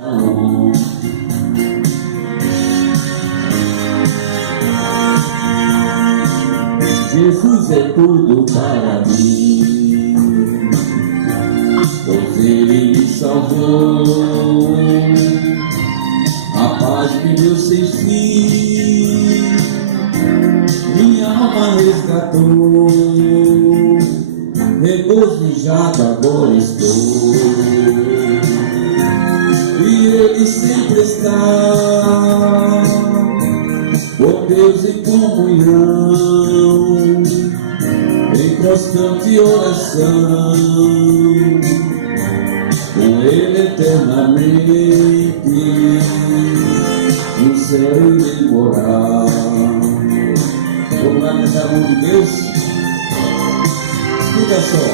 Jesus é tudo para mim, pois Ele me salvou, a paz que deu sem fim, minha alma resgatou, regozijado agora estou, e Ele sempre está com Deus em comunhão, em constante oração, com Ele eternamente, no céu irei morar. Vamos lá nessa mão de Deus? Escuta só.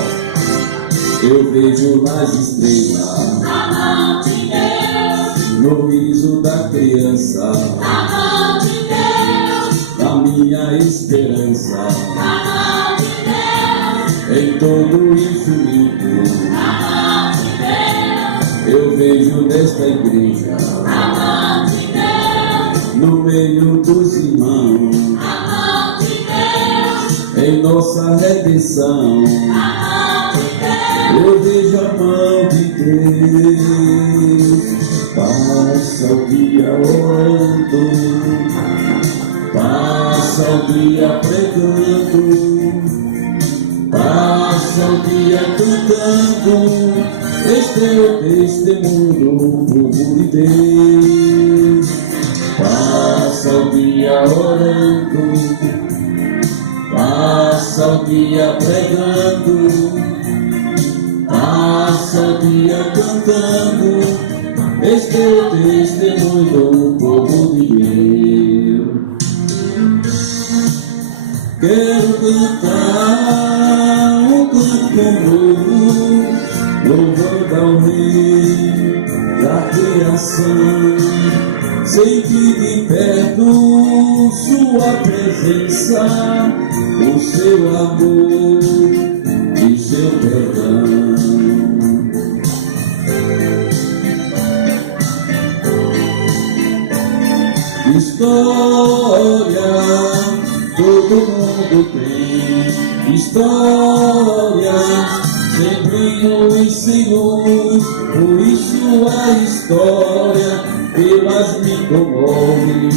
Eu vejo nas estrelas, a mão de Deus, no riso da criança, a mão de Deus, a minha esperança, a mão de Deus, em todo o infinito. a mão de Deus, Eu vejo nesta igreja, a mão de Deus, no meio dos irmãos, a mão de Deus, em nossa redenção. a mão de Deus, Eu vejo a mão de Deus. Passa o dia orando, passa o dia pregando, passa o dia cantando. Este é o testemunho do povo de Deus. Passa o dia orando, passa o dia pregando, passa o dia cantando. Este é o testemunho do povo de Deus. Quero cantar um canto novo, louvando ao Rei da criação. Sentir de perto sua presença, o seu amor e seu perdão. História, todo mundo tem história, sempre nos ensinou, por isso a história que mais me comove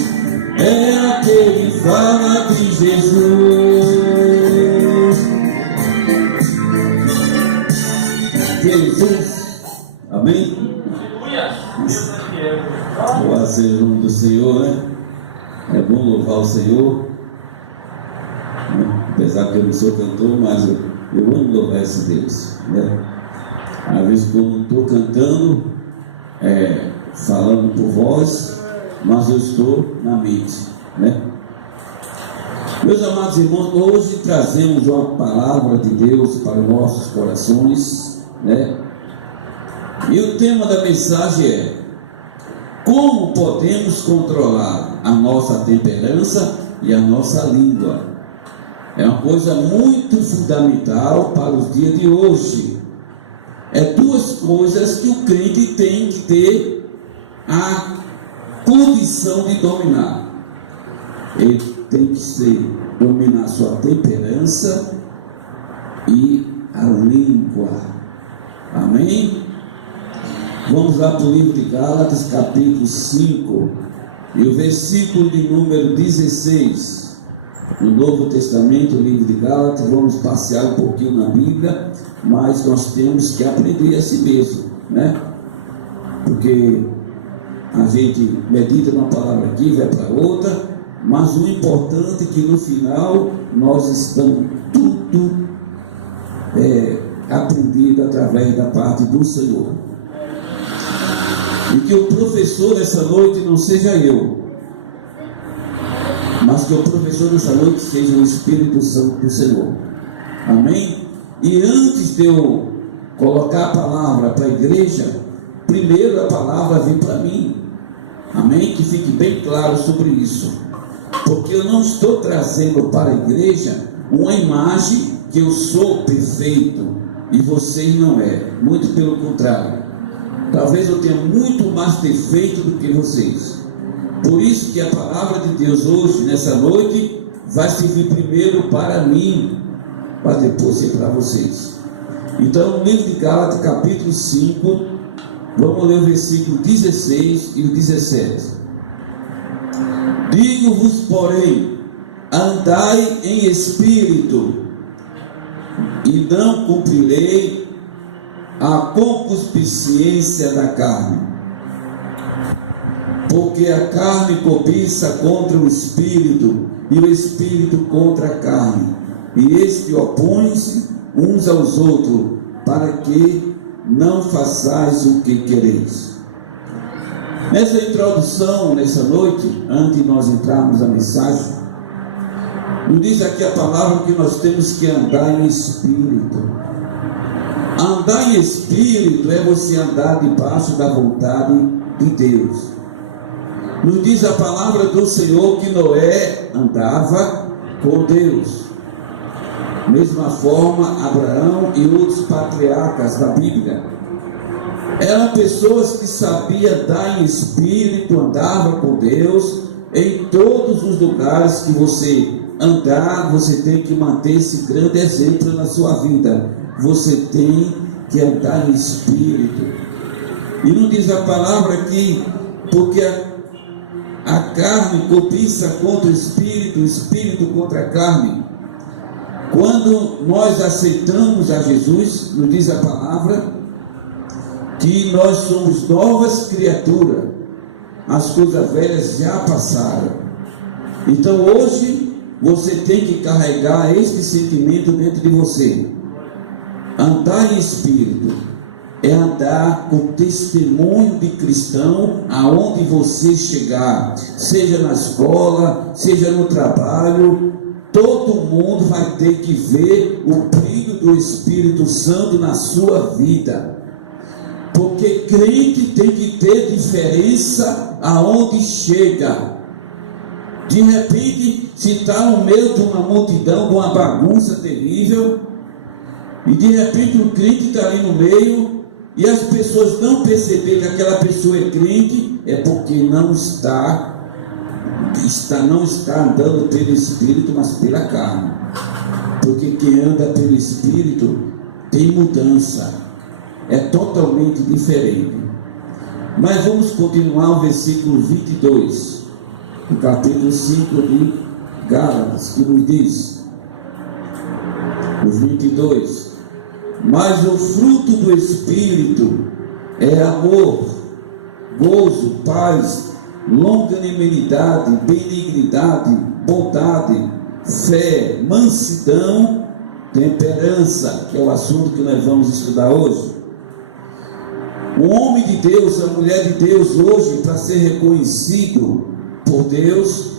é a que me fala de Jesus. Jesus, amém? Louvado seja o nome do Senhor, né? É bom louvar o Senhor, né? Apesar que eu não sou cantor, mas eu amo louvar esse Deus, né? Às vezes quando eu estou cantando, falando por voz, mas eu estou na mente, né? Meus amados irmãos, hoje trazemos uma palavra de Deus para os nossos corações, né? E o tema da mensagem é: como podemos controlar a nossa temperança e a nossa língua? É uma coisa muito fundamental para os dias de hoje. É duas coisas que o crente tem que ter a condição de dominar. Ele tem que dominar sua temperança e a língua. Amém? Vamos lá para o livro de Gálatas, capítulo 5, e o versículo de número 16. No Novo Testamento, o livro de Gálatas, vamos passear um pouquinho na Bíblia, mas nós temos que aprender a si mesmo, né? Porque a gente medita numa palavra aqui, vai para outra, mas o importante é que no final nós estamos tudo aprendido através da parte do Senhor. E que o professor dessa noite não seja eu, mas que o professor dessa noite seja o Espírito Santo do Senhor. Amém? E antes de eu colocar a palavra para a igreja, primeiro a palavra vem para mim. Amém? Que fique bem claro sobre isso. Porque eu não estou trazendo para a igreja uma imagem que eu sou perfeito e vocês não é. Muito pelo contrário. Talvez eu tenha muito mais defeito do que vocês. Por isso que a palavra de Deus hoje, nessa noite, vai servir primeiro para mim, para depois ser para vocês. Então, no livro de Gálatas, capítulo 5, vamos ler o versículo 16 e o 17. Digo-vos, porém, andai em espírito, e não cumprirei a concupiscência da carne. Porque a carne cobiça contra o espírito, e o espírito contra a carne, e este opõe-se uns aos outros, para que não façais o que quereis. Nessa introdução, nessa noite, antes de nós entrarmos na mensagem, nos diz aqui a palavra que nós temos que andar em espírito. Andar em espírito é você andar debaixo da vontade de Deus. Nos diz a palavra do Senhor que Noé andava com Deus. Mesma forma, Abraão e outros patriarcas da Bíblia eram pessoas que sabiam andar em espírito, andavam com Deus. Em todos os lugares que você andar, você tem que manter esse grande exemplo na sua vida. Você tem que andar em espírito. E não diz a palavra que porque a carne cobiça contra o espírito contra a carne. Quando nós aceitamos a Jesus, nos diz a palavra que nós somos novas criaturas, as coisas velhas já passaram. Então hoje você tem que carregar este sentimento dentro de você. Andar em espírito é andar com testemunho de cristão aonde você chegar, seja na escola, seja no trabalho. Todo mundo vai ter que ver o brilho do Espírito Santo na sua vida. Porque crente tem que ter diferença aonde chega. De repente, se está no meio de uma multidão, de uma bagunça terrível, e de repente o crente está ali no meio, e as pessoas não perceberem que aquela pessoa é crente, é porque não está andando pelo Espírito, mas pela carne. Porque quem anda pelo Espírito tem mudança, é totalmente diferente. Mas vamos continuar o versículo 22, no capítulo 5 de Gálatas, que nos diz, o 22: mas o fruto do Espírito é amor, gozo, paz, longanimidade, benignidade, bondade, fé, mansidão, temperança, que é o assunto que nós vamos estudar hoje. O homem de Deus, a mulher de Deus hoje, para ser reconhecido por Deus,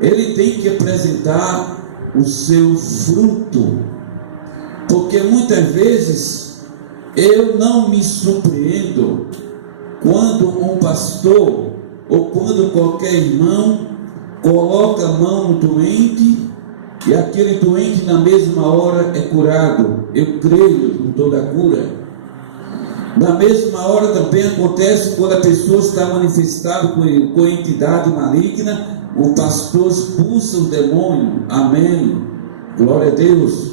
ele tem que apresentar o seu fruto. Porque muitas vezes eu não me surpreendo quando um pastor ou quando qualquer irmão coloca a mão no doente e aquele doente na mesma hora é curado. Eu creio em toda a cura. Na mesma hora também acontece quando a pessoa está manifestada com entidade maligna, o pastor expulsa o demônio. Amém. Glória a Deus.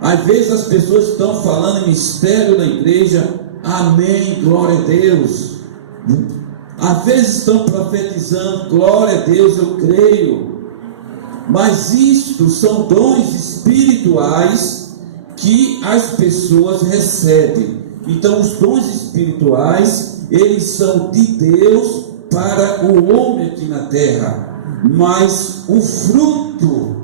Às vezes as pessoas estão falando em mistério na igreja. Amém. Glória a Deus. Às vezes estão profetizando. Glória a Deus, eu creio. Mas isto são dons espirituais que as pessoas recebem. Então os dons espirituais, eles são de Deus para o homem aqui na terra. Mas o fruto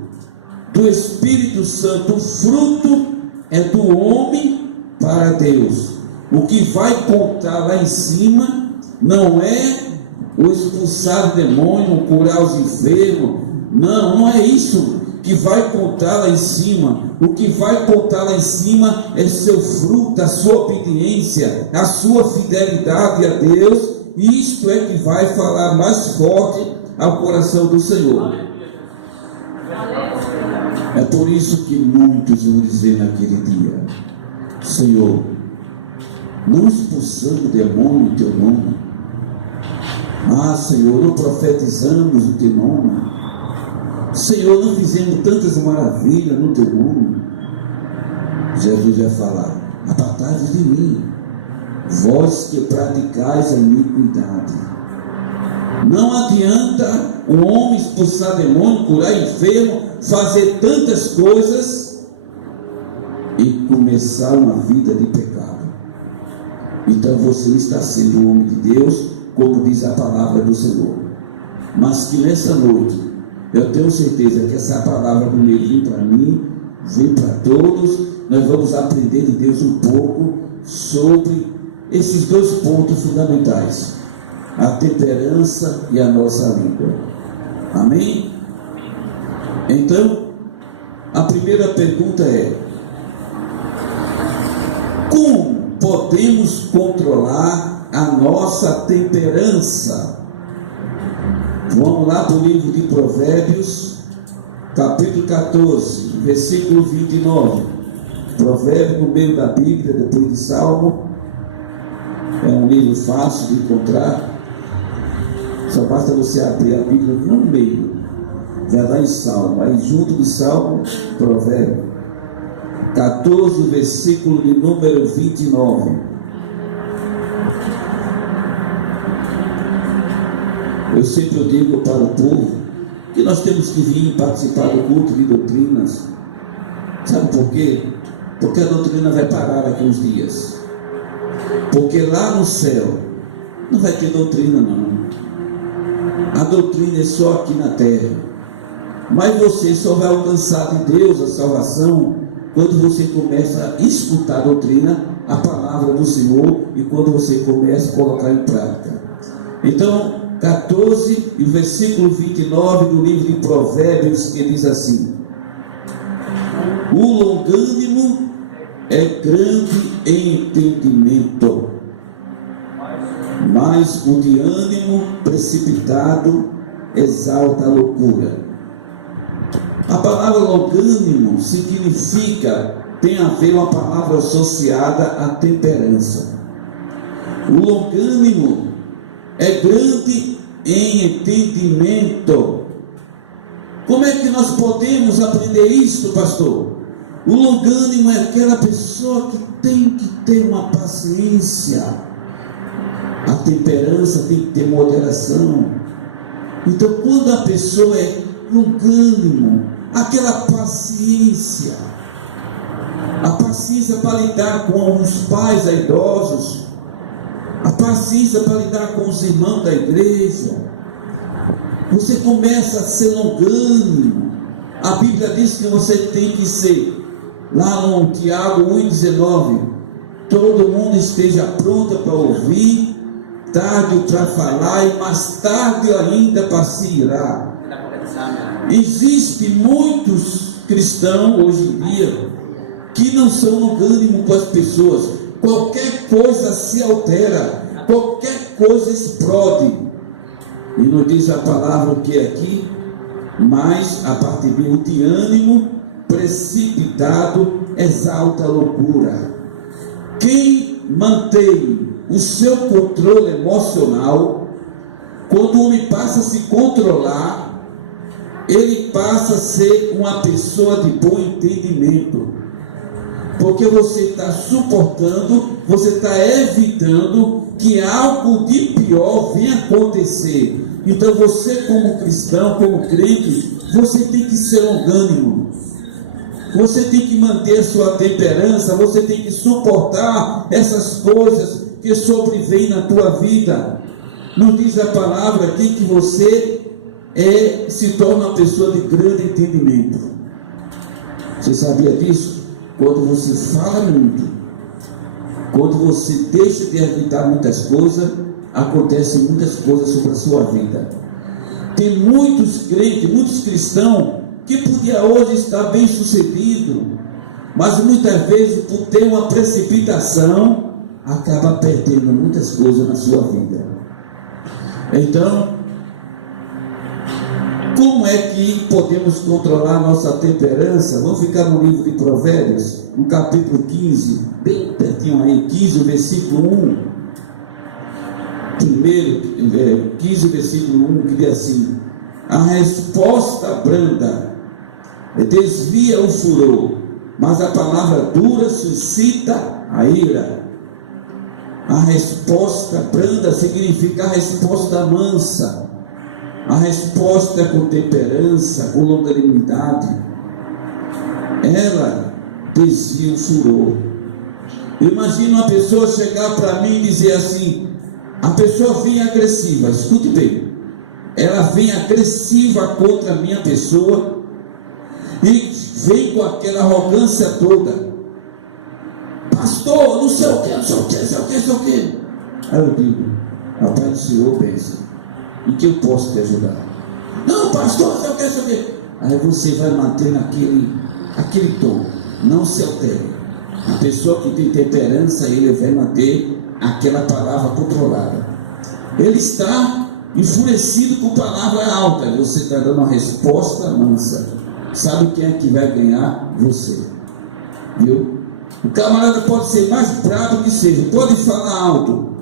do Espírito Santo, o fruto é do homem para Deus. O que vai contar lá em cima não é o expulsar o demônio, o curar os enfermos. Não é isso que vai contar lá em cima. O que vai contar lá em cima é seu fruto, a sua obediência, a sua fidelidade a Deus. Isto é que vai falar mais forte ao coração do Senhor. É por isso que muitos vão dizer naquele dia: Senhor, não expulsando o demônio em teu nome. Ah, Senhor, não profetizamos o teu nome. Senhor, não fizemos tantas maravilhas no teu nome. Jesus vai falar: apartai-vos de mim, vós que praticais a iniquidade. Não adianta um homem expulsar demônio, curar enfermo, fazer tantas coisas e começar uma vida de pecado. Então você está sendo um homem de Deus, como diz a palavra do Senhor. Mas que nessa noite, eu tenho certeza que essa palavra primeiro vem para mim, vem para todos. Nós vamos aprender de Deus um pouco sobre esses dois pontos fundamentais: a temperança e a nossa língua. Amém? Então, a primeira pergunta é: como podemos controlar a nossa temperança? Vamos lá para o livro de Provérbios, capítulo 14, versículo 29. Provérbio no meio da Bíblia, depois de Salmo. É um livro fácil de encontrar. Só basta você abrir a Bíblia no meio, já dá em Salmo. Aí junto de Salmo, Provérbio 14, versículo de número 29. Eu sempre digo para o povo que nós temos que vir participar do culto de doutrinas. Sabe por quê? Porque a doutrina vai parar daqui uns dias. Porque lá no céu não vai ter doutrina, não. A doutrina é só aqui na terra. Mas você só vai alcançar de Deus a salvação quando você começa a escutar a doutrina, a palavra do Senhor, e quando você começa a colocar em prática. Então, 14 e o versículo 29 do livro de Provérbios, que diz assim: o longânimo é grande em entendimento, mas o de ânimo precipitado exalta a loucura. A palavra longânimo significa, tem a ver uma palavra associada à temperança. O longânimo é grande em entendimento. Como é que nós podemos aprender isso, pastor? O longânimo é aquela pessoa que tem que ter uma paciência. A temperança tem que ter moderação. Então, quando a pessoa é longânimo, aquela paciência, a paciência para lidar com os pais idosos, a paciência para lidar com os irmãos da igreja, você começa a ser longânimo. A Bíblia diz que você tem que ser, lá no Tiago 1,19, todo mundo esteja pronto para ouvir, tarde para falar e mais tarde ainda para se irar. Existem muitos cristãos hoje em dia que não são longânimos com as pessoas. Qualquer coisa se altera, qualquer coisa explode. E nos diz a palavra que é aqui, mas a parte de ânimo precipitado exalta a loucura. Quem mantém o seu controle emocional, quando o homem passa a se controlar, ele passa a ser uma pessoa de bom entendimento, porque você está suportando, você está evitando que algo de pior venha acontecer. Então você, como cristão, como crente, você tem que ser longânimo, você tem que manter a sua temperança, você tem que suportar essas coisas que sobrevêm na tua vida. Nos diz a palavra aqui que você se torna uma pessoa de grande entendimento. Você sabia disso? Quando você fala muito, quando você deixa de evitar muitas coisas, acontecem muitas coisas sobre a sua vida. Tem muitos crentes, muitos cristãos que podia hoje estar bem sucedido, mas muitas vezes por ter uma precipitação acaba perdendo muitas coisas na sua vida. Então, Como é que podemos controlar nossa temperança? Vamos ficar no livro de Provérbios, no capítulo 15, bem pertinho aí, 15, versículo 1. Primeiro, 15, versículo 1, que diz assim: a resposta branda desvia o furor, mas a palavra dura suscita a ira. A resposta branda significa a resposta mansa, a resposta com temperança, com longanimidade. Ela desvia o furor. Imagina uma pessoa chegar para mim e dizer assim: a pessoa vem agressiva, escute bem, ela vem agressiva contra a minha pessoa e vem com aquela arrogância toda. Pastor, não sei o que, não sei o que, não sei o que, não sei o que. Aí eu digo: a paz do Senhor, pensa, em que eu posso te ajudar? Não, pastor, não sei o que, não sei o que. Aí você vai manter aquele tom, não se altere. A pessoa que tem temperança, ele vai manter aquela palavra controlada. Ele está enfurecido com palavra alta, você está dando uma resposta mansa. Sabe quem é que vai ganhar? Você. Viu? O camarada pode ser mais bravo que seja, pode falar alto,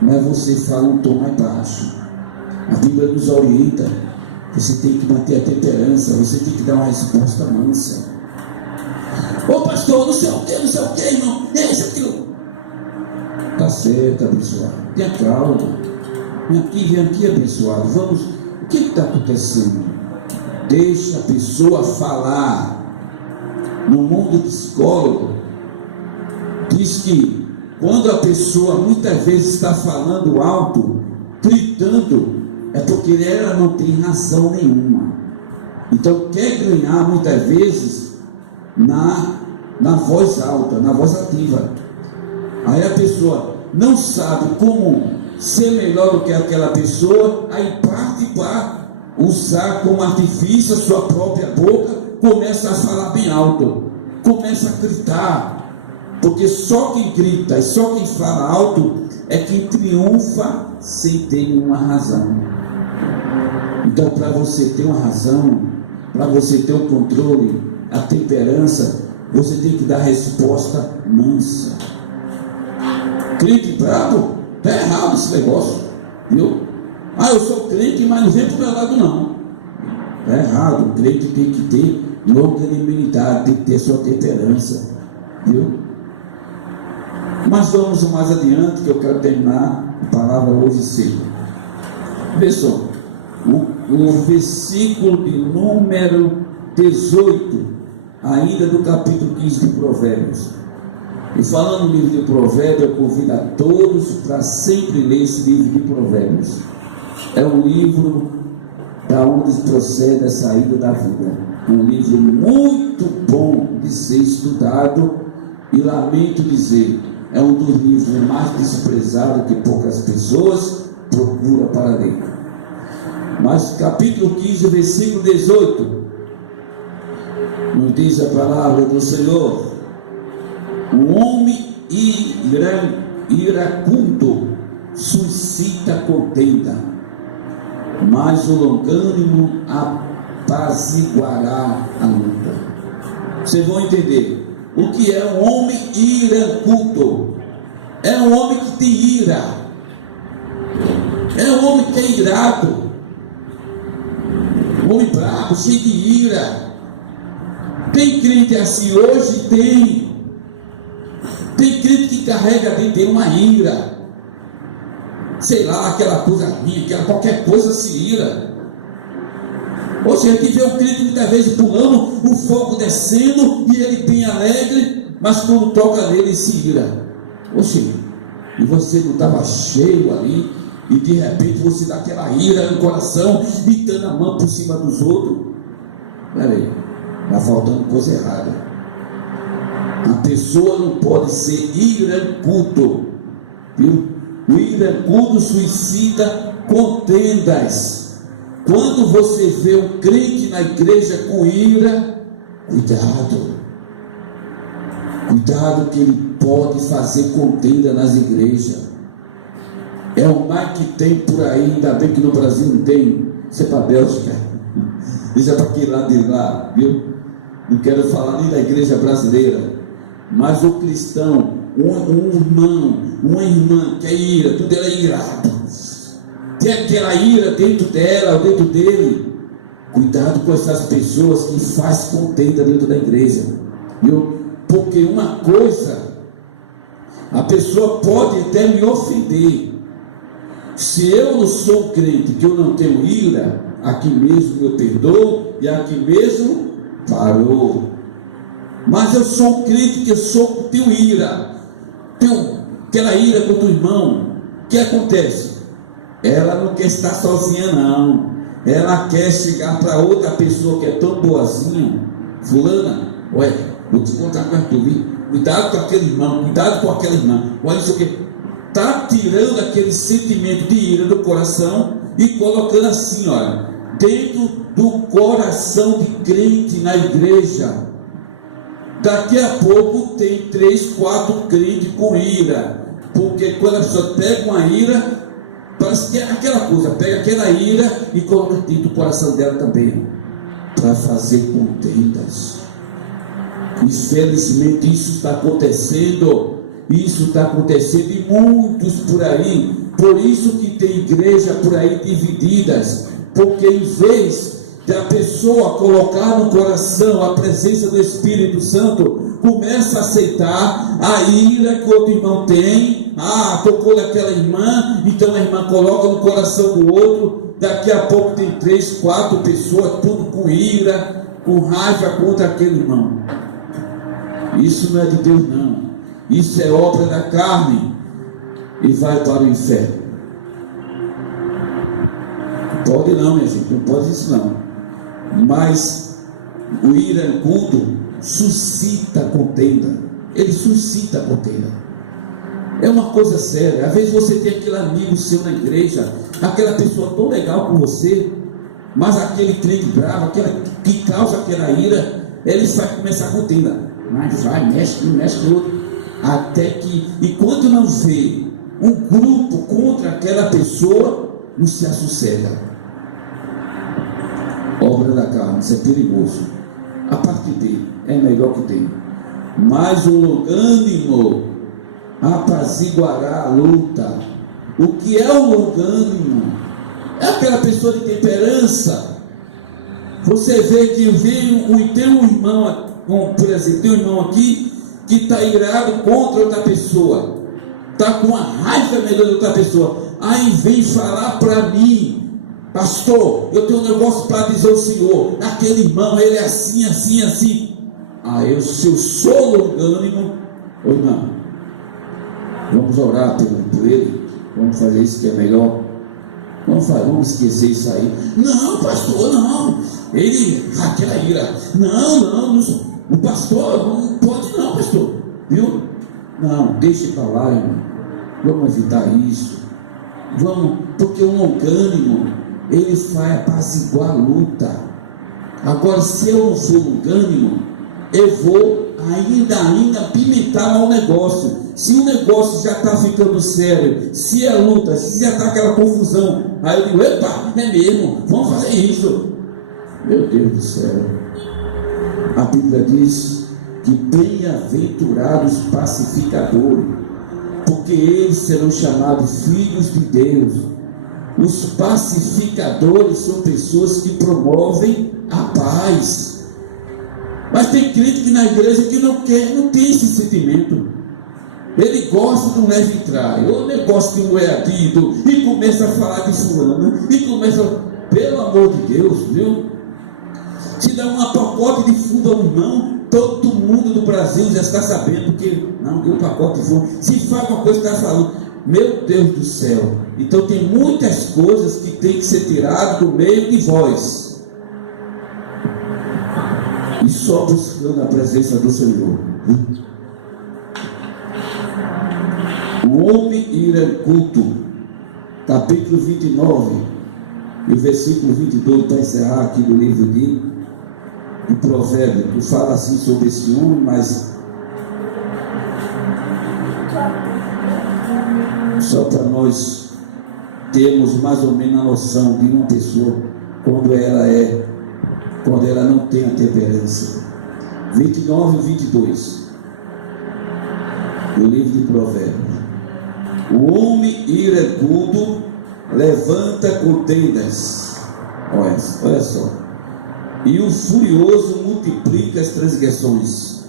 mas você fala um tom mais baixo. A Bíblia nos orienta: você tem que manter a temperança, você tem que dar uma resposta mansa. Ô pastor, não sei o que, irmão, isso, aquilo. Tá certo, abençoado, tenha calma, vem aqui, abençoado, vamos, o que está acontecendo? Deixa a pessoa falar. No mundo psicólogo, diz que quando a pessoa muitas vezes está falando alto, gritando, é porque ela não tem razão nenhuma. Então quer ganhar muitas vezes na voz alta, na voz ativa. Aí a pessoa não sabe como ser melhor do que aquela pessoa, aí parte para usar como artifício a sua própria boca, começa a falar bem alto, começa a gritar, porque só quem grita e só quem fala alto é quem triunfa sem ter nenhuma razão. Então, para você ter uma razão, para você ter o controle, a temperança, você tem que dar resposta mansa. Crente bravo, está errado esse negócio, viu? Ah, eu sou crente, mas não vem para o meu lado não. Está errado. O crente tem que ter longanimidade, tem que ter sua temperança, viu? Mas vamos mais adiante, que eu quero terminar a palavra hoje cedo. Vê só, o versículo de número 18, ainda do capítulo 15 de Provérbios. E falando no livro de Provérbios, eu convido a todos para sempre ler esse livro de Provérbios. É um livro da onde procede a saída da vida. É um livro muito bom de ser estudado, e lamento dizer, é um dos livros mais desprezados que poucas pessoas procuram para ler. Mas capítulo 15, versículo 18, nos diz a palavra do Senhor: o homem iracundo suscita contenda, mas o longânimo apaziguará a luta. Vocês vão entender o que é um homem iracundo. É um homem que tem ira, é um homem que é irado, um homem bravo, cheio de ira. Tem crente assim hoje? Tem crente que carrega dentro dele uma ira, sei lá, aquela coisa minha, aquela qualquer coisa se ira. Ou seja, que vê o crente muitas vezes pulando, o fogo descendo, e ele bem alegre, mas quando toca nele, ele se ira. Ou seja, e você não estava cheio ali, e de repente você dá aquela ira no coração, e dando a mão por cima dos outros. Peraí, está faltando coisa errada. A pessoa não pode ser iracundo, viu? O iracundo suscita contendas. Quando você vê um crente na igreja com ira, cuidado que ele pode fazer contenda nas igrejas. É o mais que tem por aí. Ainda bem que no Brasil não tem. Isso é para a Bélgica. Deixa para aquele lado de lá, viu? Não quero falar nem da igreja brasileira, mas o cristão, um irmão, uma irmã que é ira, tudo ela é irado, tem aquela ira dentro dela, dentro dele. Cuidado com essas pessoas que fazem contenda dentro da igreja, viu? Porque uma coisa, a pessoa pode até me ofender. Se eu não sou crente, que eu não tenho ira, aqui mesmo eu perdoo e aqui mesmo parou. Mas eu sou crente que tenho ira, tenho aquela ira contra o irmão. O que acontece? Ela não quer estar sozinha, não. Ela quer chegar para outra pessoa que é tão boazinha. Fulana, ué, vou te contar como é que eu vi. Cuidado com aquele irmão, cuidado com aquela irmã. Olha isso aqui. Está tirando aquele sentimento de ira do coração e colocando assim, olha, dentro do coração de crente na igreja. Daqui a pouco tem 3, 4 crentes com ira, porque quando a pessoa pega uma ira, parece que é aquela coisa, pega aquela ira e coloca dentro do coração dela também, para fazer contendas. Infelizmente isso está acontecendo. Isso está acontecendo e muitos por aí. Por isso que tem igreja por aí divididas, porque em vez de a pessoa colocar no coração a presença do Espírito Santo, começa a aceitar a ira que o outro irmão tem. Tocou naquela irmã, então a irmã coloca no coração do outro. Daqui a pouco tem 3, 4 pessoas, tudo com ira, com raiva contra aquele irmão. Isso não é de Deus, não. Isso é obra da carne e vai para o inferno. Pode não, minha gente, não pode isso não. Mas o iracundo suscita contenda. Ele suscita contenda. É uma coisa séria. Às vezes você tem aquele amigo seu na igreja, aquela pessoa tão legal com você, mas aquele crente bravo, aquele que causa aquela ira, ele vai começar a contenda. Mas vai, mexe no outro. Até que, enquanto não vê um grupo contra aquela pessoa, não se assossega. Obra da carne, isso é perigoso. A parte dele é melhor que tem. Mas o longânimo apaziguará a luta. O que é o longânimo? É aquela pessoa de temperança. Você vê que tem um irmão, por exemplo, tem um irmão aqui que está irado contra outra pessoa, está com a raiva melhor de outra pessoa, aí vem falar para mim, pastor, eu tenho um negócio para dizer ao senhor, aquele irmão, ele é assim, assim, assim. Se eu sou longânimo, ou não, vamos orar por ele, vamos fazer isso que é melhor, vamos esquecer isso aí. Não, pastor, não, ele, aquela ira, não, o pastor não pode não, pastor, viu? Não, deixe para lá, irmão. Vamos evitar isso. Porque o longânimo, ele vai apaziguar a luta. Agora, se eu não sou longânimo, eu vou ainda apimentar o negócio. Se o negócio já está ficando sério, se é luta, se já está aquela confusão, aí eu digo, epa, é mesmo, vamos fazer isso. Meu Deus do céu. A Bíblia diz que bem-aventurados pacificadores, porque eles serão chamados filhos de Deus. Os pacificadores são pessoas que promovem a paz. Mas tem crente que na igreja que não tem esse sentimento. Ele gosta de um leve trai, ou ele gosta de um erradido, e começa a falar de fulano, e começa, pelo amor de Deus, viu? Se dá uma pacote de fundo ao irmão, todo mundo do Brasil já está sabendo que não deu pacote de fundo. Se faz uma coisa que está falando, meu Deus do céu. Então tem muitas coisas que tem que ser tirado do meio de vós. E só buscando a presença do Senhor. O homem iracundo, capítulo 29, e o versículo 22, para encerrar aqui do livro de Provérbio, que fala assim sobre esse homem, mas só para nós termos mais ou menos a noção de uma pessoa, quando ela é quando ela não tem a temperança. 29 e 22 do livro de Provérbios. O homem iracundo levanta contendas, olha só, e o furioso multiplica as transgressões.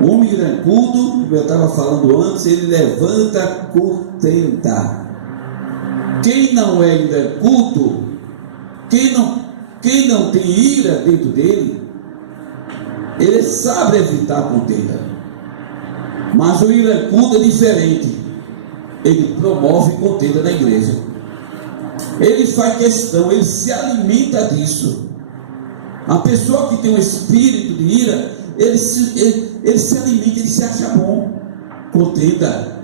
O homem iracundo, como eu estava falando antes, ele levanta contenda. Quem não é iracundo, quem não tem ira dentro dele, ele sabe evitar a contenda. Mas o iracundo é diferente. Ele promove contenda na igreja. Ele faz questão, ele se alimenta disso. A pessoa que tem um espírito de ira, ele se alimenta, ele se acha bom. Contenda.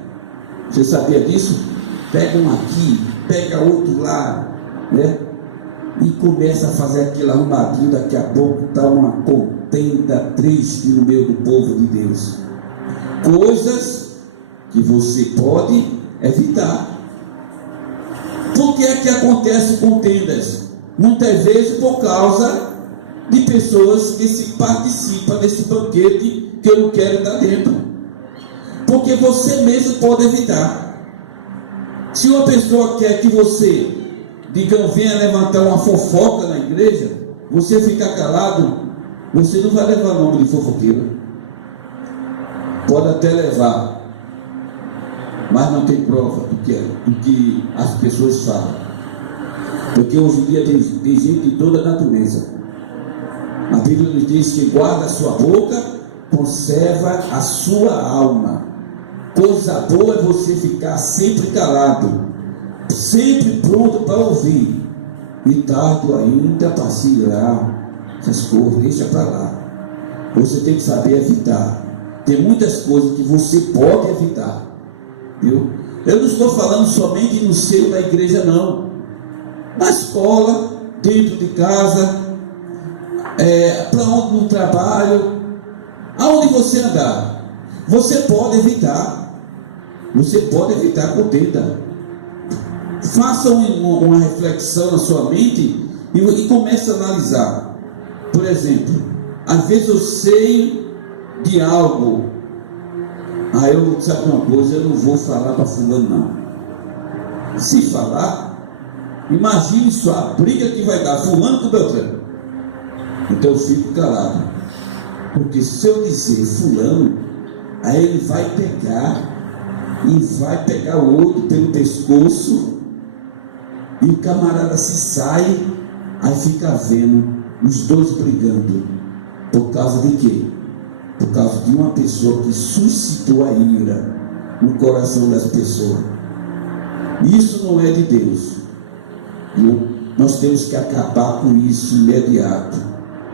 Você sabia disso? Pega um aqui, pega outro lá, né? E começa a fazer aquilo arrumadinho. Daqui a pouco está uma contenda triste no meio do povo de Deus. Coisas que você pode evitar. Por que é que acontecem contendas? Muitas vezes por causa de pessoas que se participam desse banquete que eu não quero estar dentro. Porque você mesmo pode evitar. Se uma pessoa quer que você, digamos, venha levantar uma fofoca na igreja, você ficar calado, você não vai levar o nome de fofoqueiro. Pode até levar, mas não tem prova do que as pessoas falam. Porque hoje em dia tem gente de toda a natureza. A Bíblia nos diz que guarda a sua boca, conserva a sua alma. Coisa boa é você ficar sempre calado, sempre pronto para ouvir. E tarde ainda para se irar, essas coisas, deixa para lá. Você tem que saber evitar. Tem muitas coisas que você pode evitar, viu? Eu não estou falando somente no seio da igreja, não. Na escola, dentro de casa, para onde no trabalho, aonde você andar, você pode evitar. Você pode evitar a contenda. Faça uma reflexão na sua mente e comece a analisar. Por exemplo, às vezes eu sei de algo, eu sabe uma coisa, eu não vou falar para fulano não. Se falar, imagine só a briga que vai dar fulano com Beltrano. Então eu fico calado, porque se eu dizer fulano, aí ele vai pegar o outro pelo pescoço, e o camarada se sai, aí fica vendo os dois brigando. Por causa de quê? Por causa de uma pessoa que suscitou a ira no coração das pessoas. Isso não é de Deus, viu? Nós temos que acabar com isso imediato,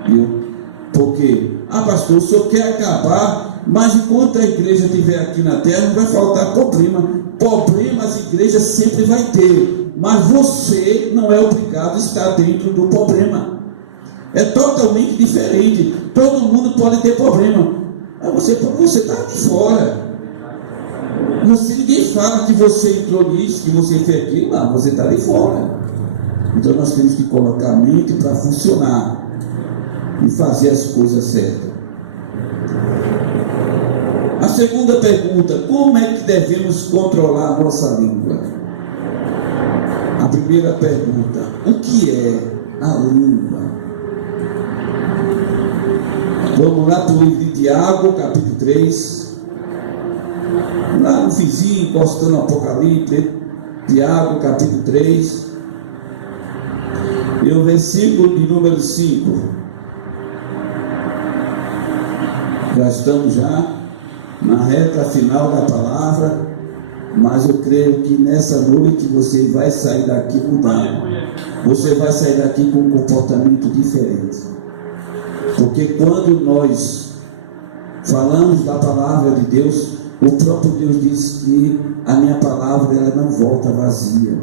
viu? Porque, pastor, o senhor quer acabar, mas enquanto a igreja estiver aqui na terra, não vai faltar problema. Problemas a igreja sempre vai ter, mas você não é obrigado a estar dentro do problema. É totalmente diferente. Todo mundo pode ter problema, mas você está de fora. Ninguém fala que você entrou nisso, que você fez aquilo, não, você está de fora. Então nós temos que colocar a mente para funcionar e fazer as coisas certas. A segunda pergunta: como é que devemos controlar a nossa língua? A primeira pergunta: o que é a língua? Vamos lá para o livro de Tiago, capítulo 3. Lá no vizinho, encostando no Apocalipse. Tiago, capítulo 3. E o versículo de número 5. Já estamos na reta final da palavra, mas eu creio que nessa noite você vai sair daqui mudado. Você vai sair daqui com um comportamento diferente. Porque quando nós falamos da palavra de Deus, o próprio Deus diz que a minha palavra ela não volta vazia.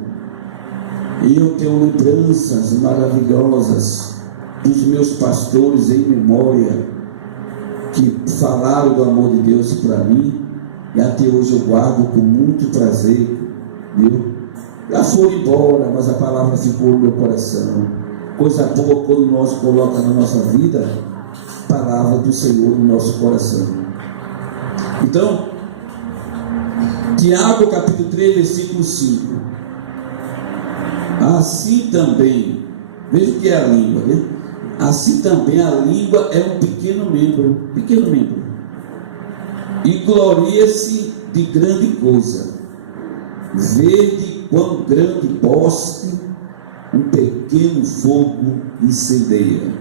E eu tenho lembranças maravilhosas dos meus pastores em memória, que falaram do amor de Deus para mim, e até hoje eu guardo com muito prazer, viu? Já foram embora, mas a palavra ficou no meu coração. coisa boa quando nós colocamos na nossa vida a palavra do Senhor no nosso coração. Então, Tiago capítulo 3, versículo 5. Assim também, veja o que é a língua, né? Assim também a língua é um pequeno membro, e gloria-se de grande coisa. Vede quão grande bosque um pequeno fogo incendeia.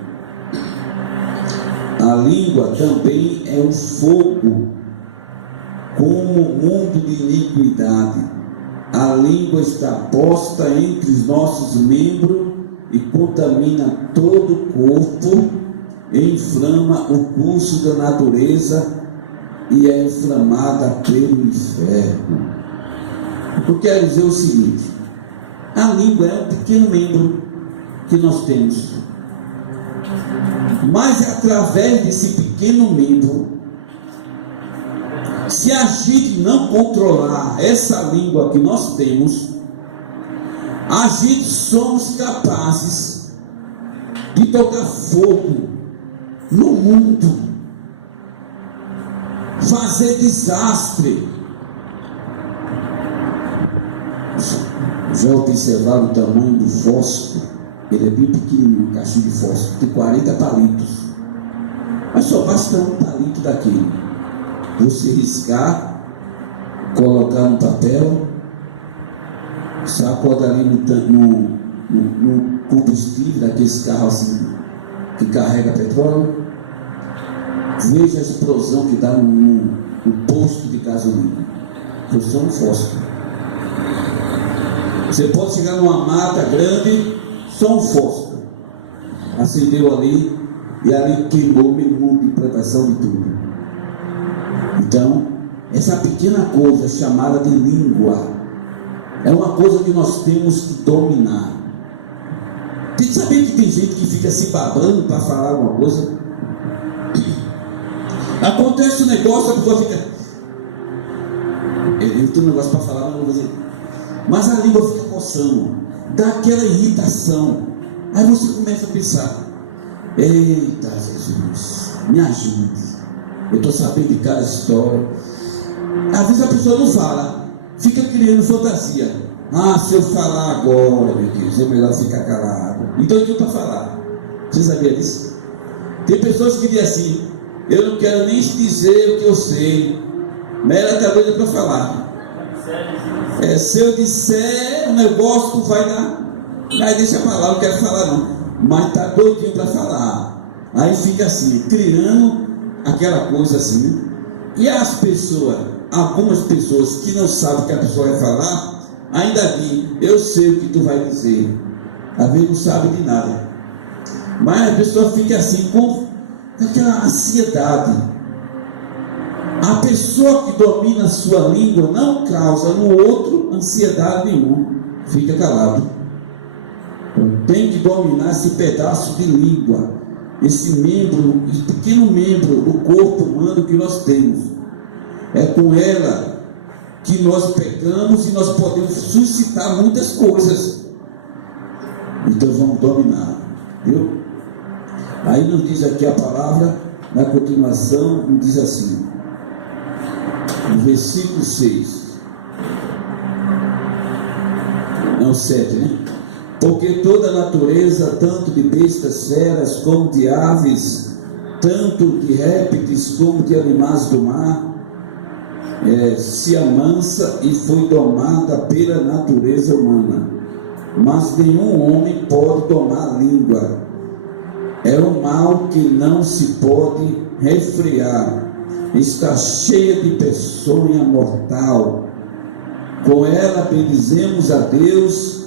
A língua também é um fogo, como um mundo de iniquidade. A língua está posta entre os nossos membros e contamina todo o corpo, e inflama o curso da natureza e é inflamada pelo inferno. Eu quero dizer o seguinte: a língua é um pequeno membro que nós temos, mas é através desse pequeno membro, se a gente não controlar essa língua que nós temos, a gente somos capazes de tocar fogo no mundo, fazer desastre. Já observaram o tamanho do fósforo? Ele é bem pequenininho, um cachinho de fósforo, tem 40 palitos, mas só basta um palito daquele. Você riscar, colocar no papel, sacode ali no combustível daqueles carros assim, que carrega petróleo. Veja a explosão que dá no posto de gasolina. Foi só um fósforo. Você pode chegar numa mata grande, só um fósforo acendeu ali, e ali queimou meio mundo de plantação de tudo. Então, essa pequena coisa chamada de língua é uma coisa que nós temos que dominar. Tem que saber que tem gente que fica se babando para falar alguma coisa. Acontece um negócio, a pessoa fica, eu tenho um negócio para falar, não vou dizer. Mas a língua fica coçando, dá aquela irritação. Aí você começa a pensar: eita Jesus, me ajude. Eu estou sabendo de cada história. Às vezes a pessoa não fala, fica criando fantasia. Ah, se eu falar agora, meu Deus, é melhor ficar calado. Então eu tenho para falar. Você sabia disso? Tem pessoas que dizem assim: eu não quero nem dizer o que eu sei, mas ela está doida para falar. Se eu disser, o negócio tu vai dar. Aí deixa para lá, não quero falar não. Mas está doidinho para falar. Aí fica assim, criando aquela coisa assim. E as pessoas, algumas pessoas que não sabem o que a pessoa vai falar, ainda dizem: eu sei o que tu vai dizer. Às vezes não sabe de nada. Mas a pessoa fica assim, com aquela ansiedade. A pessoa que domina a sua língua não causa no outro ansiedade nenhuma. Fica calado. Tem que dominar esse pedaço de língua, esse membro, esse pequeno membro do corpo humano que nós temos. É com ela que nós pegamos e nós podemos suscitar muitas coisas. Então vamos dominar, viu? Aí nos diz aqui a palavra, na continuação, nos diz assim, no versículo 6, não 7, né? Porque toda a natureza, tanto de bestas feras, como de aves, tanto de répteis, como de animais do mar, se amansa e foi domada pela natureza humana. Mas nenhum homem pode domar a língua. É um mal que não se pode refrear. Está cheia de peçonha mortal. Com ela bendizemos a Deus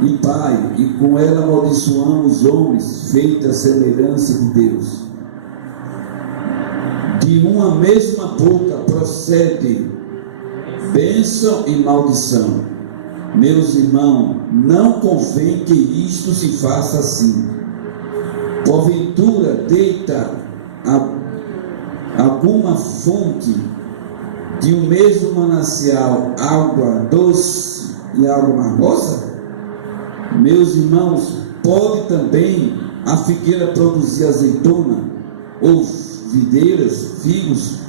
e Pai, e com ela amaldiçoamos os homens, feita a semelhança de Deus. De uma mesma boca procede bênção e maldição. Meus irmãos, não convém que isto se faça assim. Porventura deita alguma fonte de um mesmo manancial água doce e água amargosa? Meus irmãos, pode também a figueira produzir azeitona, ou videiras, figos,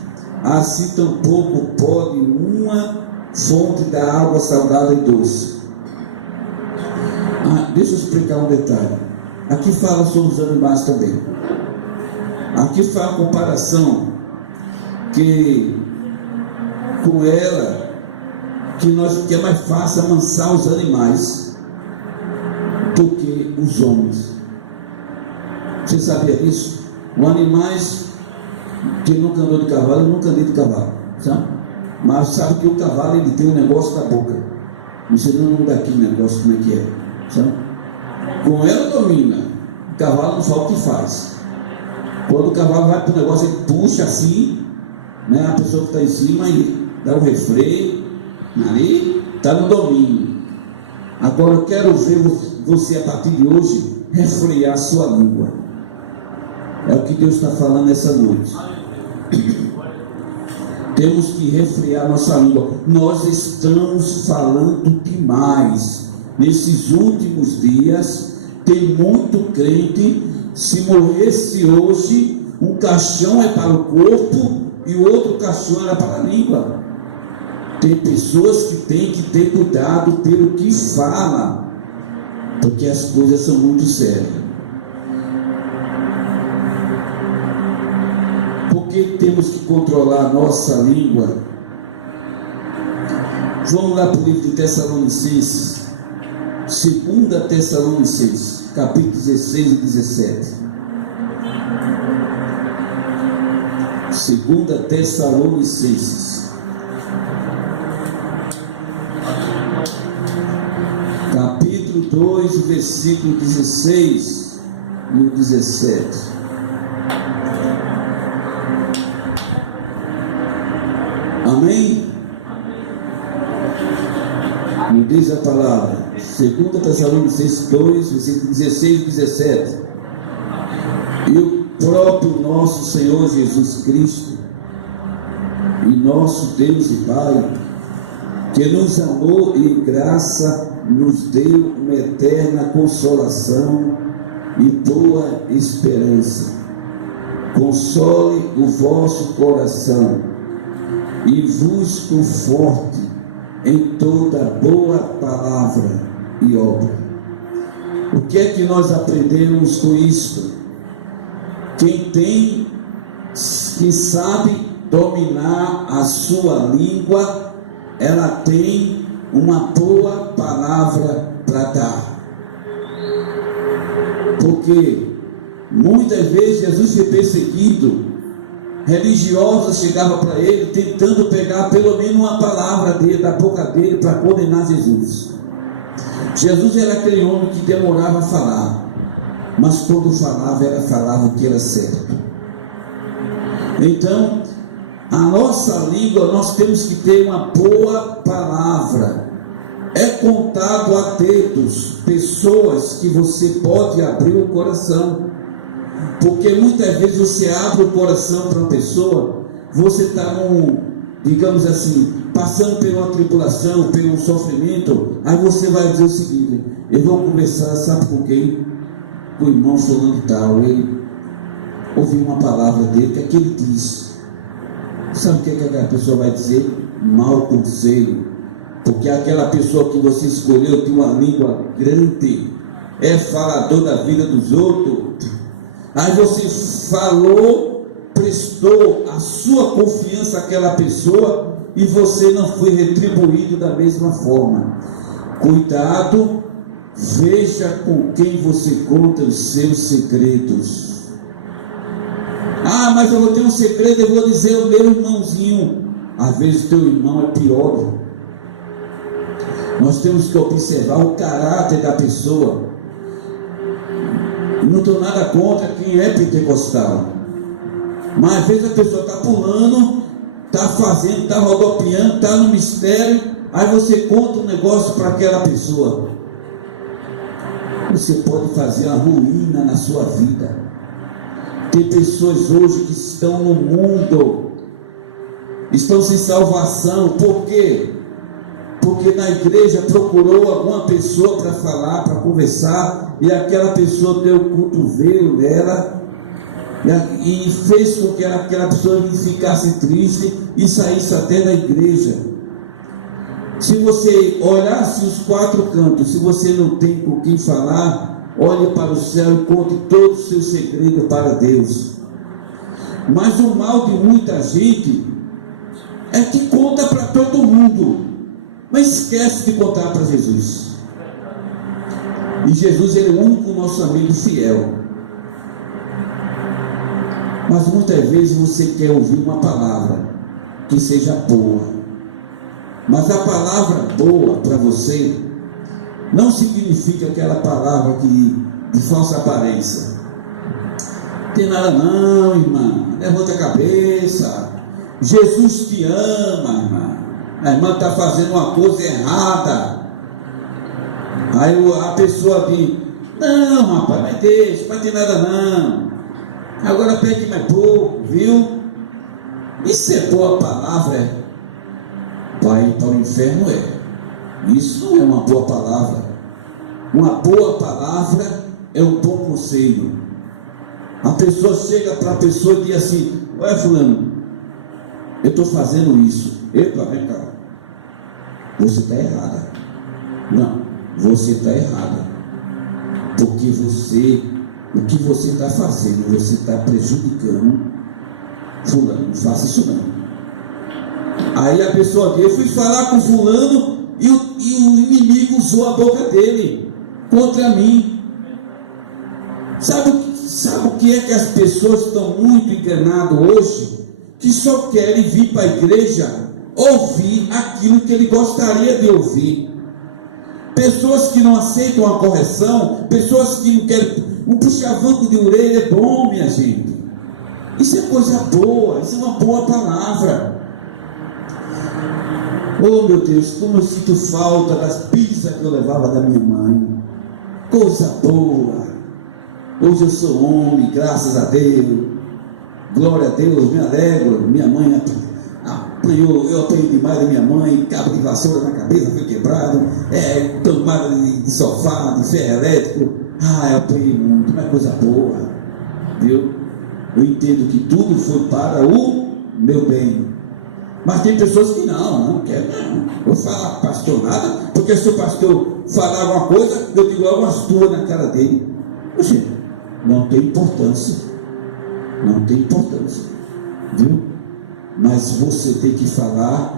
assim tampouco pode uma fonte da água salgada e doce. Deixa eu explicar um detalhe. Aqui fala sobre os animais também. Aqui faz a comparação que com ela que é mais fácil amansar os animais do que os homens. Você sabia disso? Os animais, quem nunca andou de cavalo, eu nunca andei de cavalo, sabe? Mas sabe que o cavalo ele tem um negócio na boca. Você não dá aquele negócio como é que é, sabe? Com ela domina. O cavalo não sabe o que faz. Quando o cavalo vai para o negócio, ele puxa assim, né? A pessoa que está em cima e dá um refreio, ali está no domínio. Agora eu quero ver você a partir de hoje refrear a sua língua. É o que Deus está falando essa noite. Temos que refrear nossa língua. Nós estamos falando demais. Nesses últimos dias, tem muito crente. Se morresse hoje, um caixão é para o corpo e o outro caixão era para a língua. Tem pessoas que têm que ter cuidado pelo que fala, porque as coisas são muito sérias. Porque temos que controlar a nossa língua. Vamos lá para o livro de Tessalonicenses, 2 Tessalonicenses, capítulo 16 e 17. 2 Tessalonicenses, capítulo 2, versículo 16 e 17. Amém? Me diz a palavra. 2 Tessalonicenses 2, versículo 16 e 17. E o próprio nosso Senhor Jesus Cristo e nosso Deus e Pai, que nos amou e em graça nos deu uma eterna consolação e boa esperança, console o vosso coração e vos conforte em toda boa palavra e obra. O que é que nós aprendemos com isto? Quem sabe dominar a sua língua, ela tem uma boa palavra para dar. Porque muitas vezes Jesus foi perseguido, religiosos chegavam para ele tentando pegar pelo menos uma palavra dele, da boca dele, para condenar Jesus. Jesus era aquele homem que demorava a falar, mas quando falava o que era certo. Então, a nossa língua, nós temos que ter uma boa palavra. É contado a dedos pessoas que você pode abrir o coração, porque muitas vezes você abre o coração para uma pessoa, você está digamos assim, passando por uma tribulação, por um sofrimento, aí você vai dizer o seguinte: eu vou conversar, sabe com quem? Com o irmão fulano de tal. Ele ouviu uma palavra dele, que é que ele diz. Sabe o que aquela pessoa vai dizer? Mau conselho. Porque aquela pessoa que você escolheu tem uma língua grande, é falador da vida dos outros. Aí você falou, prestou a sua confiança àquela pessoa e você não foi retribuído da mesma forma. Cuidado, veja com quem você conta os seus segredos. Ah, mas eu vou ter um segredo, eu vou dizer ao meu irmãozinho. Às vezes o teu irmão é pior. Nós temos que observar o caráter da pessoa. Não estou nada contra quem é pentecostal, mas às vezes a pessoa está pulando, está fazendo, está rodopiando, está no mistério, aí você conta um negócio para aquela pessoa. Você pode fazer uma ruína na sua vida. Tem pessoas hoje que estão no mundo, estão sem salvação. Por quê? porque na igreja procurou alguma pessoa para falar, para conversar, e aquela pessoa deu o cotovelo nela e fez com que aquela pessoa ficasse triste e saísse até da igreja. Se você olhasse os quatro cantos, se você não tem com quem falar, olhe para o céu e conte todos os seus segredos para Deus. Mas o mal de muita gente é que conta para todo mundo, mas esquece de contar para Jesus. E Jesus, ele é o único nosso amigo fiel. Mas muitas vezes você quer ouvir uma palavra que seja boa, mas a palavra boa para você não significa aquela palavra de falsa aparência. Tem nada não, irmã, levanta a cabeça, Jesus te ama, irmã. A irmã está fazendo uma coisa errada. Aí a pessoa diz: não, rapaz, mas deixa, não vai ter nada não. Agora pede mais pouco, viu? Isso é boa palavra, vai para o inferno, Isso não é uma boa palavra. Uma boa palavra é um bom conselho. A pessoa chega para a pessoa e diz assim: olha, fulano, eu estou fazendo isso. Epa, vem cá, você está errada. Não, você está errada, porque o que você está fazendo, você está prejudicando fulano. Não faça isso não. Aí a pessoa diz: eu fui falar com fulano e o inimigo usou a boca dele contra mim. Sabe o que é que as pessoas estão muito enganadas hoje? Que só querem vir para a igreja ouvir aquilo que ele gostaria de ouvir. Pessoas que não aceitam a correção, pessoas que não querem. Um puxavanco de orelha é bom, minha gente. Isso é coisa boa, isso é uma boa palavra. Oh, meu Deus, como eu sinto falta das pizzas que eu levava da minha mãe. Coisa boa. Hoje eu sou homem, graças a Deus. Glória a Deus, me alegro. Minha mãe apanhou, eu apanhei demais da minha mãe. Cabo de vassoura na cabeça foi quebrado. Tomada de sofá, de ferro elétrico. Eu apanhei muito, mas coisa boa. Viu? Eu entendo que tudo foi para o meu bem. Mas tem pessoas que não querem, não. Vou falar pastor nada, porque se o pastor falar alguma coisa, eu digo algumas tuas na cara dele. Poxa, não tem importância. Não tem importância. Viu? Mas você tem que falar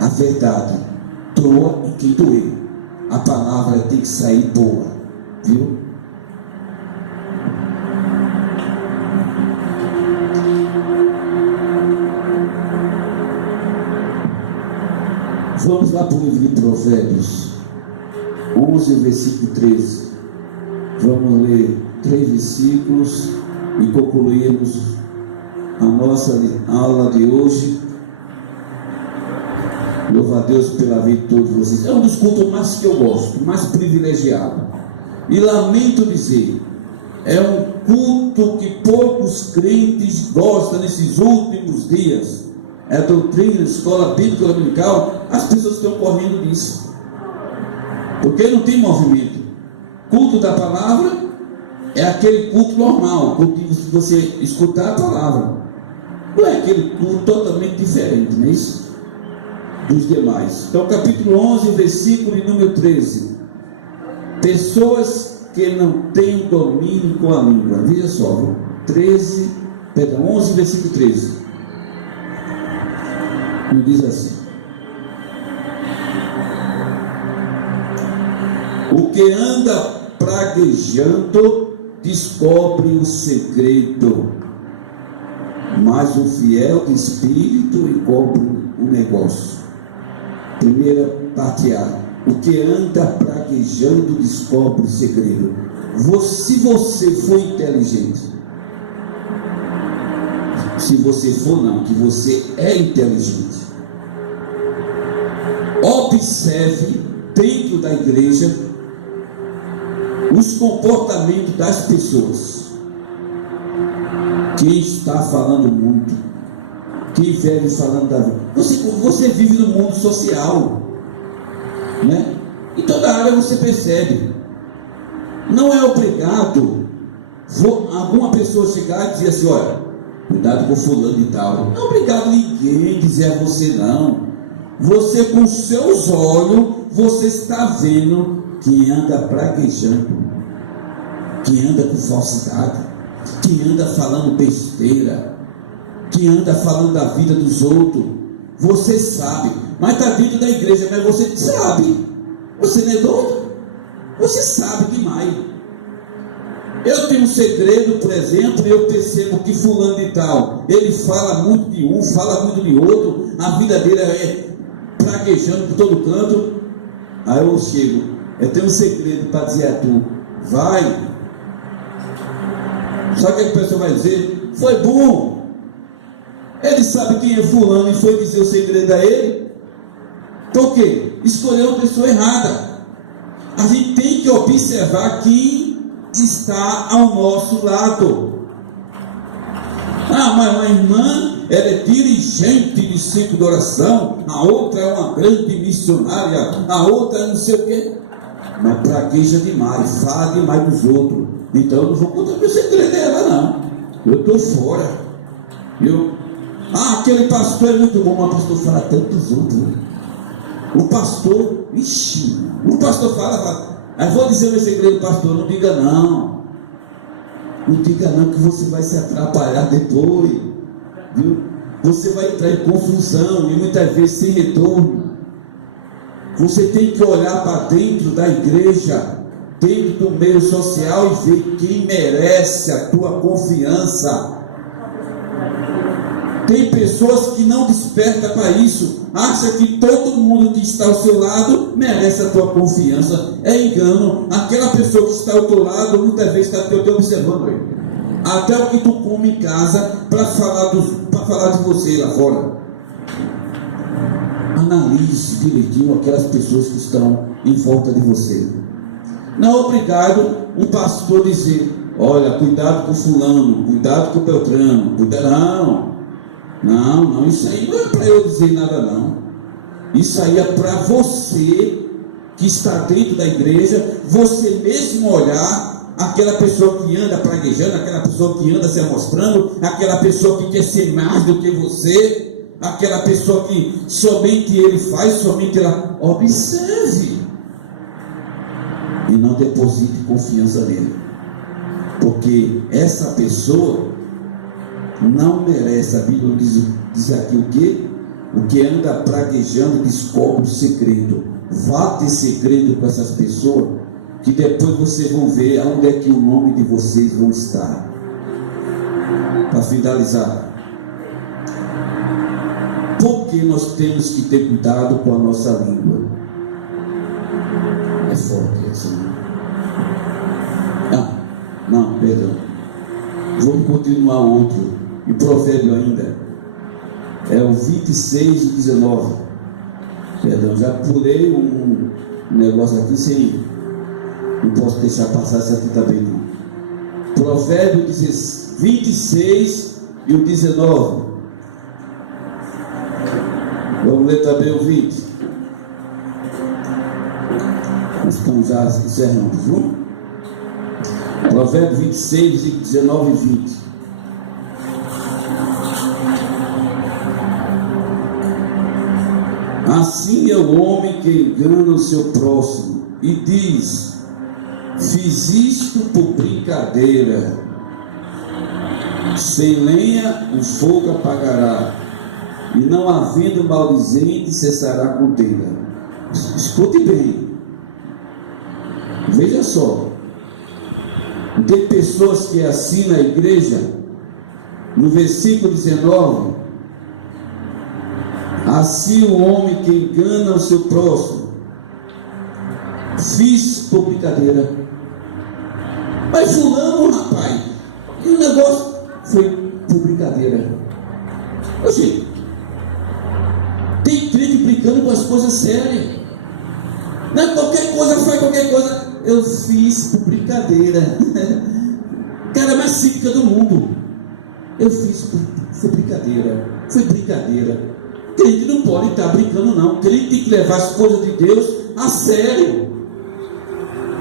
a verdade. Doa e quem doer. A palavra tem que sair boa. Viu? Vamos lá para o livro de Provérbios 11, versículo 13. Vamos ler 3 versículos e concluirmos a nossa aula de hoje. Louva a Deus pela vida de todos vocês. É um dos cultos mais que eu gosto, mais privilegiado. E lamento dizer, é um culto que poucos crentes gostam nesses últimos dias. É a doutrina, escola bíblica dominical. As pessoas estão correndo disso, porque não tem movimento. Culto da palavra é aquele culto normal, culto de você escutar a palavra. Não é aquele culto totalmente diferente, não é isso? Dos demais. Então, capítulo 11, versículo número 13. Pessoas que não têm domínio com a língua. Veja só, 11, versículo 13. Não diz assim: o que anda praguejando descobre o segredo, mas o fiel de espírito encobre o negócio. Primeira parte A: o que anda praguejando descobre o segredo. Se você for inteligente, se você for não, que você é inteligente, observe dentro da igreja os comportamentos das pessoas. Quem está falando muito, quem vive falando da vida. Você vive no mundo social. né? Em toda área você percebe. Não é obrigado alguma pessoa chegar e dizer assim: olha, cuidado com fulano e tal. Não é obrigado ninguém dizer a você não. Você, com seus olhos, você está vendo quem anda praguejando, quem anda com falsidade, quem anda falando besteira, quem anda falando da vida dos outros. Você sabe, mas está dentro da igreja, mas você sabe. Você não é doido? Você sabe demais. Eu tenho um segredo, por exemplo, e eu percebo que fulano de tal, ele fala muito de um, fala muito de outro, a vida dele é praguejando por todo canto. Aí eu chego, eu tenho um segredo para dizer a tu: vai. Só que a pessoa vai dizer: foi bom. Ele sabe quem é fulano e foi dizer o segredo a ele. Então o quê? Escolheu uma pessoa errada. A gente tem que observar quem está ao nosso lado. Ah, mas uma irmã, ela é dirigente de ciclo de oração, a outra é uma grande missionária, a outra é não sei o quê. Mas pragueja demais, fala demais dos outros. Então eu não vou contar meu segredo dela, não. Eu estou fora. Aquele pastor é muito bom, mas o pastor fala tanto dos outros. O pastor, o pastor fala, aí vou dizer o meu segredo, pastor, não diga não. Não diga não, que você vai se atrapalhar depois, viu? Você vai entrar em confusão e muitas vezes sem retorno. Você tem que olhar para dentro da igreja, dentro do meio social, e ver quem merece a tua confiança. Tem pessoas que não despertam para isso, acha que todo mundo que está ao seu lado merece a tua confiança. É engano. Aquela pessoa que está ao teu lado muitas vezes está te observando aí. Até o que tu come em casa para falar de você lá fora. Analise direitinho aquelas pessoas que estão em volta de você. Não é obrigado um pastor dizer: olha, cuidado com fulano, cuidado com o Beltrano, cuidado. Não, isso aí não é para eu dizer nada, não. Isso aí é para você que está dentro da igreja, você mesmo olhar aquela pessoa que anda praguejando, aquela pessoa que anda se amostrando, aquela pessoa que quer ser mais do que você, aquela pessoa que somente ele faz, somente ela. Observe e não deposite confiança nele, porque essa pessoa não merece. A Bíblia diz aqui o quê? O que anda praguejando descobre o segredo. Vá ter segredo com essas pessoas, que depois vocês vão ver aonde é que o nome de vocês vão estar. Para finalizar, por que nós temos que ter cuidado com a nossa língua? É forte assim. Não, perdão. Vamos continuar outro. E provérbio ainda. É o 26 e 19. Perdão, já pulei um negócio aqui sem. Não posso deixar passar isso aqui também não. Provérbio 26 e o 19. Vamos ler também o 20. Nós estamos já encerrando, viu? Provérbio 26 e 19 e 20. Assim é o homem que engana o seu próximo e diz: fiz isto por brincadeira. Sem lenha o fogo apagará, e não havendo maldizente cessará a contenda. Escute bem, veja só. Tem pessoas que é assim na igreja, no versículo 19: assim o homem que engana o seu próximo, fiz por brincadeira. Mas fulano, rapaz, e o negócio foi por brincadeira. Oxi, tem crente brincando com as coisas sérias. Não é qualquer coisa, faz qualquer coisa. Eu fiz por brincadeira. Cara mais cínica do mundo. Eu fiz por brincadeira. Foi brincadeira. Crente não pode estar brincando, não. Crente tem que levar as coisas de Deus a sério.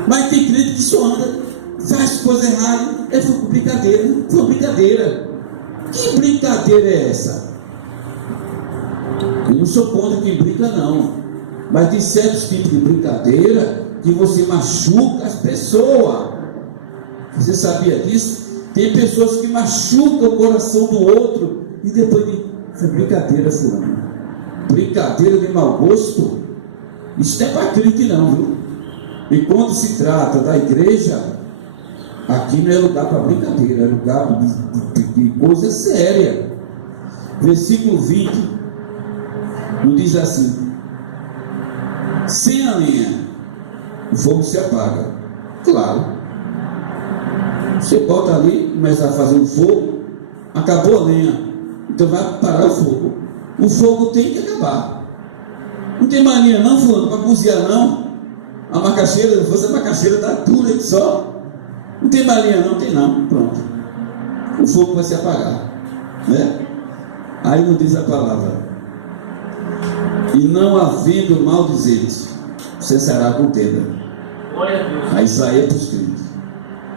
Mas tem crente que só anda, faz coisa errada, é brincadeira. Foi uma brincadeira. Que brincadeira é essa? Eu não sou contra quem brinca, não. Mas tem certos tipos de brincadeira que você machuca as pessoas. Você sabia disso? Tem pessoas que machucam o coração do outro e depois de foi brincadeira, fulano. Brincadeira de mau gosto. Isso não é para crente, não, viu? E quando se trata da igreja, aqui não é lugar para brincadeira, é lugar de coisa séria. Versículo 20 não diz assim: sem a lenha o fogo se apaga. Claro, você bota ali, começa a fazer um fogo, acabou a lenha, então vai parar o fogo. O fogo tem que acabar. Não tem mania não, fulano, para cozinhar não. A macaxeira, se fosse a macaxeira está dura aqui só. Não tem malinha não, tem não, pronto. O fogo vai se apagar, né? Aí não diz a palavra: e não havendo maldizente, cessará a contenda. Aí isso aí é para os crentes.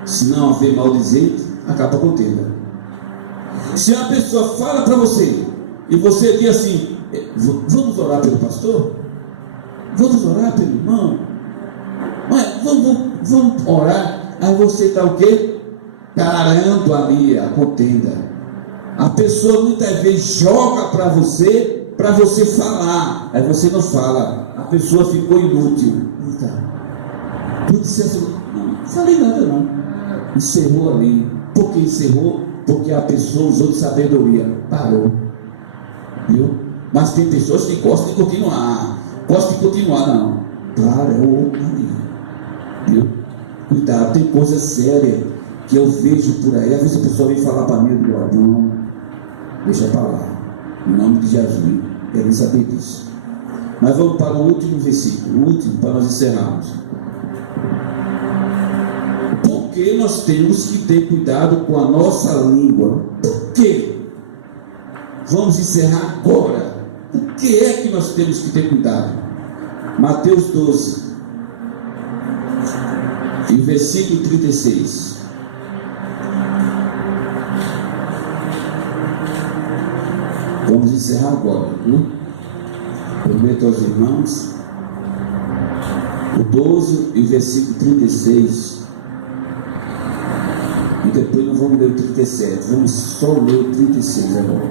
Se não haver maldizente, acaba a contenda. Se a pessoa fala para você e você diz assim: vamos orar pelo pastor? Vamos orar pelo irmão? Vamos orar. Aí você está o quê? Carando ali a contenda. A pessoa muitas vezes joga para você falar. Aí você não fala. A pessoa ficou inútil. Eita. Tudo certo. Não falei nada não. Encerrou ali. Por que encerrou? Porque a pessoa usou de sabedoria. Parou. Viu? Mas tem pessoas que gostam de continuar. Gostam de continuar, não. Parou ali. Viu? Cuidado, tem coisa séria que eu vejo por aí. Às vezes a pessoa vem falar para mim, eu digo: não, deixa para lá, em nome de Jesus, quero saber disso. Mas vamos para o último versículo, o último, para nós encerrarmos. Porque nós temos que ter cuidado com a nossa língua. Por quê? Vamos encerrar agora. Por que é que nós temos que ter cuidado? Mateus 12 e versículo 36. Vamos encerrar agora, viu? Prometo aos irmãos, o 12 e o versículo 36. E depois não vamos ler o 37, vamos só ler o 36 agora.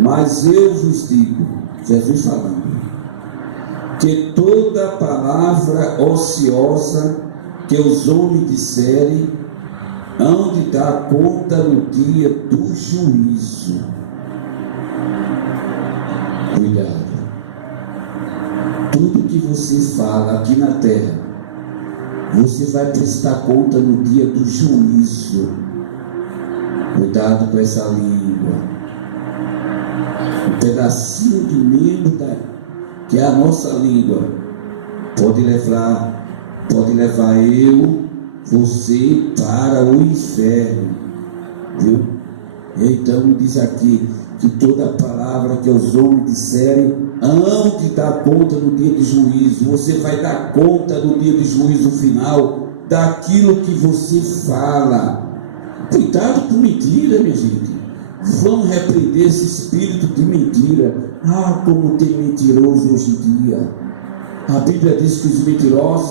Mas eu vos digo, Jesus falando, que toda palavra ociosa que os homens disserem, hão de dar conta no dia do juízo. Cuidado. Tudo que você fala aqui na terra, você vai prestar conta no dia do juízo. Cuidado com essa língua. Um pedacinho de membro que é a nossa língua pode levar eu, você para o inferno, viu? Então diz aqui que toda palavra que os homens disserem, hão de dar conta no dia do juízo. Você vai dar conta no dia do juízo final daquilo que você fala. Cuidado com mentira, minha gente. Vamos repreender esse espírito de mentira. Como tem mentiroso hoje em dia. A Bíblia diz que os mentirosos